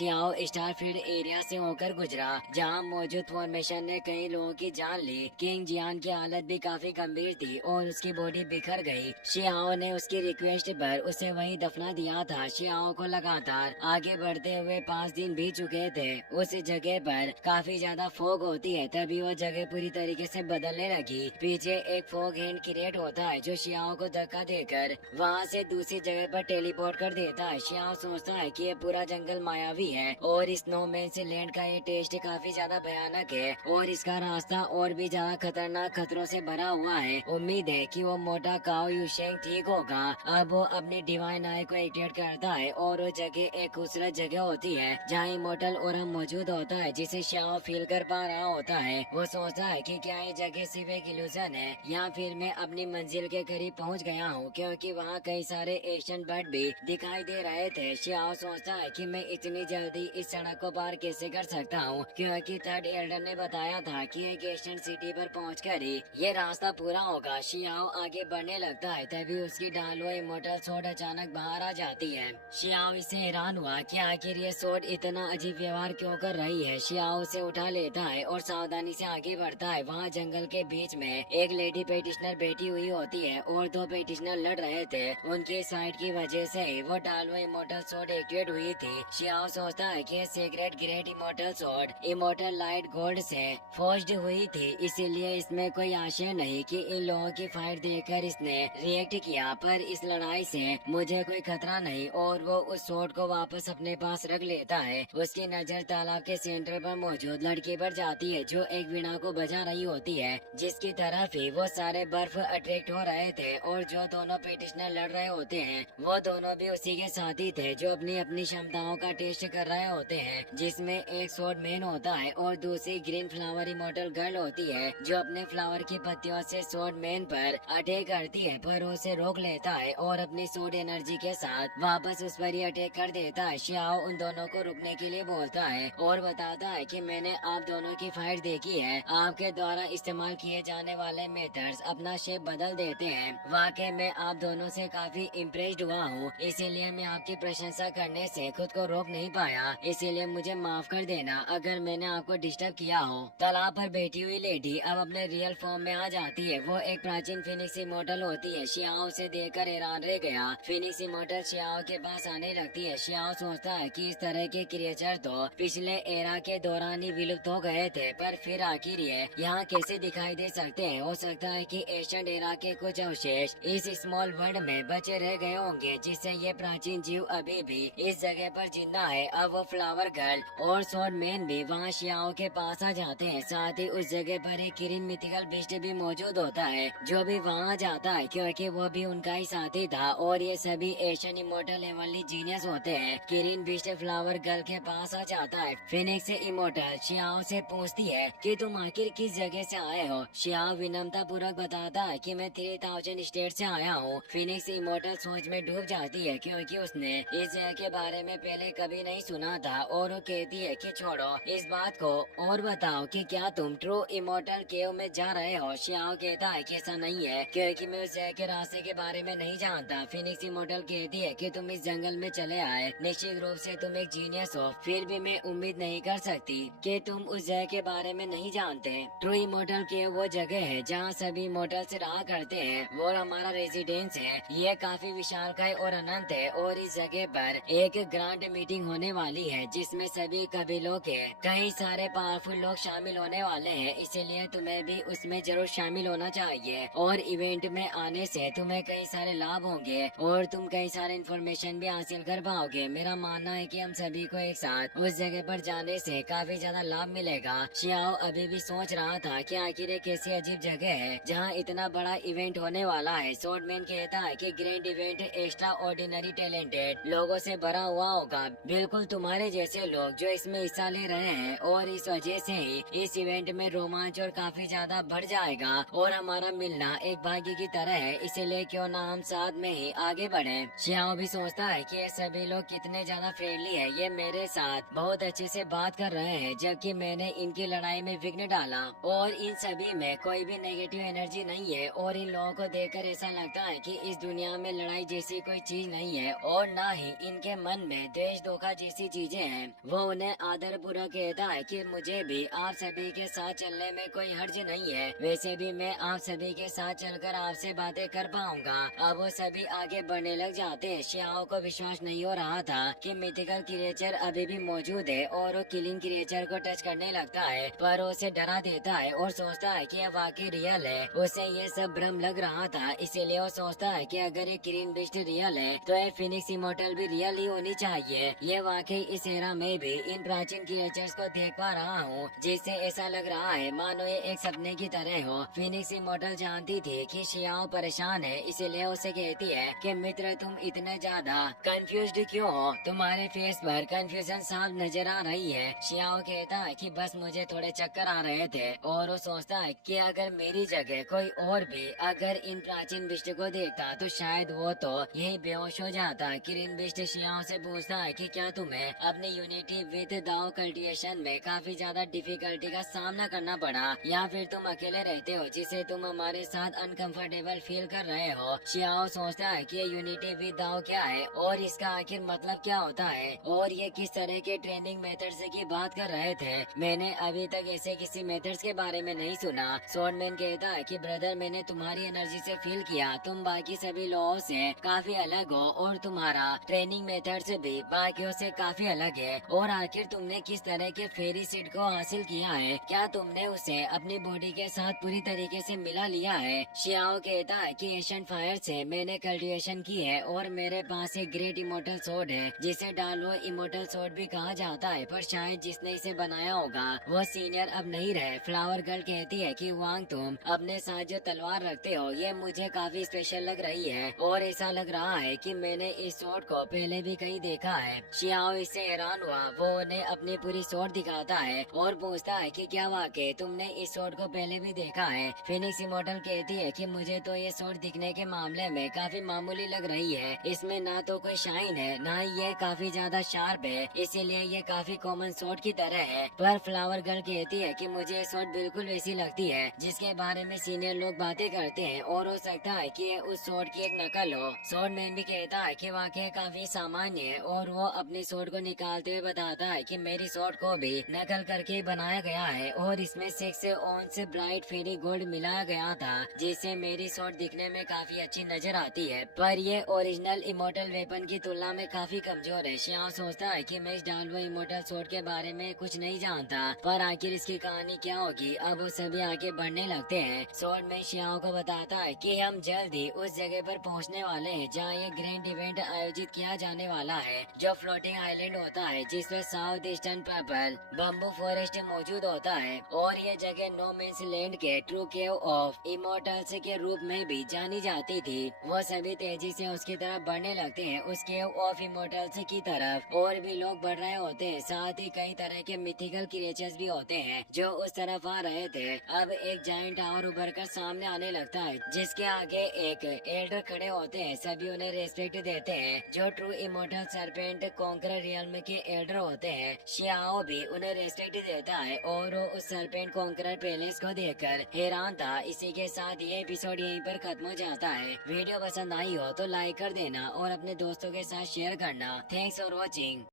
Xiao Starfield area से होकर गुजरा, जहां मौजूद फॉर्मेशन ने कई लोगों की जान ली। किंग जियान की हालत भी काफी गंभीर थी और उसकी बॉडी बिखर गई। शियाओ ने उसकी रिक्वेस्ट पर उसे वहीं दफना दिया था। शियाओ को लगातार आगे बढ़ते हुए 5 दिन बीत चुके थे। उस जगह पर काफी ज्यादा फॉग होती है, तभी वो जगह पूरी तरीके से बदलने लगी। पीछे एक फॉग हैंड क्रिएट होता है जो शियाओ को धक्का देकर वहाँ से दूसरी जगह पर टेलीपोर्ट कर देता है। शियाओ सोचता है कि ये पूरा जंगल मायावी है और स्नोमैन से लैंड का ये टेस्ट काफी ज्यादा भयानक है और इसका रास्ता और भी ज्यादा खतरनाक खतरों से भरा हुआ है। उम्मीद है कि वो मोटा काओ यूशेंग ठीक होगा। अब वो अपनी डिवाइन आई को एक्टिवेट करता है और वो जगह एक खूबसूरत जगह होती है जहाँ इमोर्टल ओरम मौजूद होता है, जिसे शियाओ फील कर पा रहा होता है। वो सोचता है कि क्या ये जगह सिर्फ एक इल्यूजन है या फिर मैं अपनी मंजिल के करीब पहुंच गया हूं, क्योंकि वहां कई सारे एशियन बर्ड भी दिखाई दे रहे थे। शियाओ सोचता है कि मैं इतनी जल्दी इस सड़क को पार कैसे कर सकता हूं, क्योंकि थर्ड एल्डर ने बताया था कि एक एशियन सिटी पर पहुंचकर ही ये रास्ता पूरा होगा। शियाओ आगे बढ़ने लगता है, तभी उसकी डालो इमोर्टल सोड अचानक बाहर आ जाती है। शियाओ इससे हैरान हुआ कि आखिर ये सोड इतना अजीब व्यवहार क्यों कर रही है। शियाओ उसे उठा लेता है और सावधानी से आगे बढ़ता है। वहाँ जंगल के बीच में एक लेडी पेटिशनर बैठी हुई होती है और 2 पेटिशनर लड़ रहे थे। उनके साइड की वजह से ही वो डालो इमोर्टल सोड एक्टिवेट हुई थी। शियाओ सोचता है कि सीक्रेट ग्रेट इमोर्टल सोड इमोर्टल लाइट गोल्ड से फोर्ज्ड हुई थी, इसीलिए इसमें कोई आशय नहीं कि इन लोगों की फाइट देखकर इसने रिएक्ट किया। पर इस लड़ाई से मुझे कोई खतरा नहीं और वो उस सोड को वापस अपने पास रख लेता है। उसकी नजर तालाब के सेंटर पर मौजूद लड़की पर जाती है जो एक वीणा को बजा रही होती है, जिसकी तरफ ही वो सारे बर्फ अट्रैक्ट हो रहे थे। और जो दोनों पेटिशनर लड़ रहे होते हैं वो दोनों भी उसी के साथी थे जो अपनी अपनी क्षमताओं का टेस्ट कर रहे होते हैं, जिसमें एक स्वॉर्ड मैन होता है और दूसरी ग्रीन फ्लावर इमोर्टल गर्ल होती है जो अपने फ्लावर की पत्तियों से स्वॉर्ड मैन पर अटैक करती है, पर उसे रोक लेता है और अपनी स्वॉर्ड एनर्जी के साथ वापस उस पर ही अटैक कर देता है। शियाओ उन दोनों को रुकने के लिए बोलता है और बताता है कि मैंने आप दोनों की फाइट देखी है, आपके द्वारा इस्तेमाल किए जाने वाले मेथड्स अपना शेप बदल देते हैं। वाकई में आप दोनों से काफी इम्प्रेस्ड हुआ हूँ, इसीलिए मैं आपकी प्रशंसा करने से खुद को रोक नहीं पाया, इसीलिए मुझे माफ कर देना अगर मैंने आपको डिस्टर्ब किया हो। तालाब पर बैठी हुई लेडी अब अपने रियल फॉर्म में आ जाती है। वो एक प्राचीन फिनिक्स इमोर्टल होती है। शियाओ से देखकर हैरान रह गया। फिनिक्स इमोर्टल शियाओ के पास आने लगती है। शियाओ सोचता है कि इस तरह के क्रिएचर तो पिछले एरा के दौरान ही विलुप्त हो गए थे, पर फिर आखिर ये यहाँ कैसे दिखाई दे सकते हैं। हो सकता है कि एशियन एरा के कुछ अवशेष इस स्मॉल वर्ल्ड में बचे रह गए होंगे, जिससे ये प्राचीन जीव अभी भी इस जगह पर जिंदा है। अब वो फ्लावर गर्ल और स्वॉर्ड मैन भी वहाँ शियाओ के पास आ जाते हैं। साथ ही उस जगह पर एक किरिन मिथिकल बिस्ट भी मौजूद होता है जो भी वहाँ जाता है, क्योंकि वो भी उनका ही साथी था। और ये सभी एशियन इमोर्टल एवनली जीनियस होते हैं। किरिन बिस्ट फ्लावर गर्ल के पास आ जाता है। फिनिक्स इमोर्टल शियाओ से पूछती है कि तुम आखिर किस जगह से आए हो। शियाओ विनम्रता पूर्वक बताता है कि मैं 3000 स्टेट से आया हूँ। फिनिक्स इमोर्टल सोच में डूब जाती है, क्योंकि उसने इस जगह के बारे में पहले कभी नहीं सुना था। और वो कहती है कि छोड़ो इस बात को और बताओ कि क्या तुम ट्रू इमोर्टल केव में जा रहे हो। शियाओ कहता है कि ऐसा नहीं है, क्योंकि मैं उस जगह के रास्ते के बारे में नहीं जानता। फिनिक्स इमोर्टल कहती है कि तुम इस जंगल में चले आए, निश्चित रूप से तुम एक जीनियस हो, फिर भी मैं उम्मीद नहीं कर सकती कि तुम उस जगह के बारे में नहीं जानते। ट्रू इमोर्टल केव वो जगह है जहाँ सभी इमोर्टल्स रहा करते हैं, वो हमारा रेजिडेंस है। ये काफी विशालकाय और अनंत है और इस जगह पर एक ग्रांड मीटिंग होने वाली है जिसमें सभी कबीलों के कई सारे पावरफुल लोग शामिल होने वाले हैं, इसीलिए तुम्हें भी उसमें जरूर शामिल होना चाहिए। और इवेंट में आने से तुम्हें कई सारे लाभ होंगे और तुम कई सारे इन्फॉर्मेशन भी हासिल कर पाओगे। मेरा मानना है कि हम सभी को एक साथ उस जगह पर जाने से काफी ज्यादा लाभ मिलेगा। शियाओ अभी भी सोच रहा था कि आखिर एक कैसी अजीब जगह है जहाँ इतना बड़ा इवेंट होने वाला है। स्वॉर्डमैन कहता है कि grand event extra ordinary talented लोगों से भरा हुआ होगा, बिल्कुल तुम्हारे जैसे लोग जो इसमें हिस्सा ले रहे हैं, और इस वजह से ही इस इवेंट में रोमांच और काफी ज्यादा बढ़ जाएगा और हमारा मिलना एक भाग्य की तरह है, इसीलिए क्यों ना हम साथ में ही आगे बढ़े। शियाओ भी सोचता है कि ये सभी लोग कितने ज्यादा फ्रेंडली है, ये मेरे साथ बहुत अच्छे से बात कर रहे हैं जबकि मैंने इनकी लड़ाई में विघ्न डाला, और इन सभी में कोई भी नेगेटिव एनर्जी नहीं है। और इन लोगों को देखकर ऐसा लगता है कि इस दुनिया में लड़ाई जैसी कोई चीज नहीं है और न ही इनके मन में द्वेष धोखा जैसी चीजें हैं। वो उन्हें आदर पूर्वक कहता है कि मुझे भी आप सभी के साथ चलने में कोई हर्ज नहीं है, वैसे भी मैं आप सभी के साथ चलकर आपसे बातें कर पाऊंगा। अब वो सभी आगे बढ़ने लग जाते हैं। शियाओ को विश्वास नहीं हो रहा था कि मिथिकल क्रिएचर अभी भी मौजूद है और वो किलिंग क्रिएचर को टच करने लगता है, पर उसे डरा देता है और सोचता है कि यह वाकई रियल है। उसे ये सब भ्रम लग रहा था, इसीलिए वो सोचता है कि अगर ये किलिंग बिस्ट रियल है तो ये फिनिक्स इमोर्टल भी रियल ही होनी चाहिए। ये वाकई इस एरा में भी इन प्राचीन क्रिएचर्स को देख पा रहा हूँ, जिससे ऐसा लग रहा है मानो ये एक सपने की तरह हो। फिनिक्स इमोर्टल जानती थी कि शियाओ परेशान है, इसीलिए उसे कहती है कि मित्र तुम इतने ज्यादा कंफ्यूज्ड क्यों हो? तुम्हारे फेस पर कंफ्यूजन साफ नजर आ रही है। शियाओ कहता है कि बस मुझे थोड़े चक्कर आ रहे थे, और वो सोचता है कि अगर मेरी जगह कोई और भी अगर इन प्राचीन बिस्ट को देखता तो शायद वो तो यही बेहोश हो जाता। किलिंग बिस्ट शियाओ से पूछता है कि क्या तुम्हें अपनी यूनिटी विद दाओ कल्टिवेशन में काफी ज्यादा डिफिकल्टी का सामना करना पड़ा, या फिर तुम अकेले रहते हो जिसे तुम हमारे साथ अनकंफर्टेबल फील कर रहे हो? शियाओ सोचता है कि ये यूनिटी विद दाओ क्या है और इसका आखिर मतलब क्या होता है, और ये किस तरह के ट्रेनिंग मेथड्स की बात कर रहे थे। मैंने अभी तक ऐसे किसी मेथड्स के बारे में नहीं सुना। स्वॉर्डमैन कहता है कि ब्रदर मैंने तुम्हारी एनर्जी से फील किया, तुम बाकी सभी लोगों से काफी अलग हो और तुम्हारा ट्रेनिंग मेथड से भी बाकियों से काफी अलग है। और आखिर तुमने किस तरह के फेरी सीड को हासिल किया है? क्या तुमने उसे अपनी बॉडी के साथ पूरी तरीके से मिला लिया है? शियाओ कहता है कि एशियन फायर से मैंने कल्टिवेशन की है और मेरे पास एक ग्रेट इमोर्टल सोर्ड है जिसे डालवो इमोर्टल सोर्ड भी कहा जाता है, पर शायद जिसने इसे बनाया होगा वो सीनियर अब नहीं रहे। फ्लावर गर्ल कहती है कि वांग तुम अपने साथ जो तलवार रखते हो ये मुझे काफी स्पेशल लग रही है, और ऐसा लग रहा है कि मैंने इस सोर्ड को पहले भी कहीं देखा है। शियाओ इससे हैरान हुआ। वो उन्हें अपनी पूरी सोर्ड दिखाता है और पूछता है कि क्या वाकई तुमने इस सोर्ड को पहले भी देखा है? फिनिक्स इमोर्टल कहती है कि मुझे तो ये सोर्ड दिखने के मामले में काफी मामूली लग रही है, इसमें ना तो कोई शाइन है ना ही ये काफी ज्यादा शार्प है, इसीलिए ये काफी कॉमन सोर्ड की तरह है। पर फ्लावर गर्ल कहती है कि मुझे ये सोर्ड बिल्कुल वैसी लगती है जिसके बारे में सीनियर लोग बातें करते हैं, और हो सकता है कि ये उस सोर्ड की एक नकल हो। स्वॉर्ड मैन भी कहता है कि वाकई काफी सामान्य है, और वो अपनी सोर्ड को निकालते हुए बताता है कि मेरी सोर्ड को भी नकल करके बनाया गया है और इसमें 6 ऑन्स ब्राइट फेरी गोल्ड मिलाया गया था, जिससे मेरी सोर्ड दिखने में काफी अच्छी नजर आती है, पर ये ओरिजिनल इमोर्टल वेपन की तुलना में काफी कमजोर है। शियाओ सोचता है कि मैं इस डालवो इमोर्टल सोर्ड के बारे में कुछ नहीं जानता, पर आखिर इसकी कहानी क्या होगी? अब वो सभी आगे बढ़ने लगते हैं। स्वॉर्ड मैन शियाओ को बताता है कि हम जल्द ही उस जगह पर पहुंचने वाले हैं जहां ये ग्रैंड इवेंट आयोजित किया जाने वाला है, जो फ्लोटिंग आइलैंड होता है जिसमें south eastern purple bamboo forest मौजूद होता है, और ये जगह नो मेंस लैंड के ट्रू केव ऑफ इमोर्टल्स के रूप में भी जानी जाती थी। वो सभी तेजी से उसकी तरफ बढ़ने लगते हैं, उस केव ऑफ इमोर्टल्स की तरफ। और भी लोग बढ़ रहे होते हैं, साथ ही कई तरह के मिथिकल क्रिएचर्स भी होते हैं जो उस तरफ आ रहे थे। अब एक जायंट टावर उभर कर सामने आने लगता है जिसके आगे एक एल्डर खड़े होते हैं। सभी उन्हें रेस्पेक्ट देते हैं जो true immortal serpent conqueror realm के एल्डर होते हैं। शियाओ भी उन्हें रेस्पेक्ट देता है और वो उस सर्पेंट कॉन्करर पैलेस को देखकर हैरान था। इसी के साथ ये एपिसोड यहीं पर खत्म हो जाता है। वीडियो पसंद आई हो तो लाइक कर देना और अपने दोस्तों के साथ शेयर करना। Thanks for watching.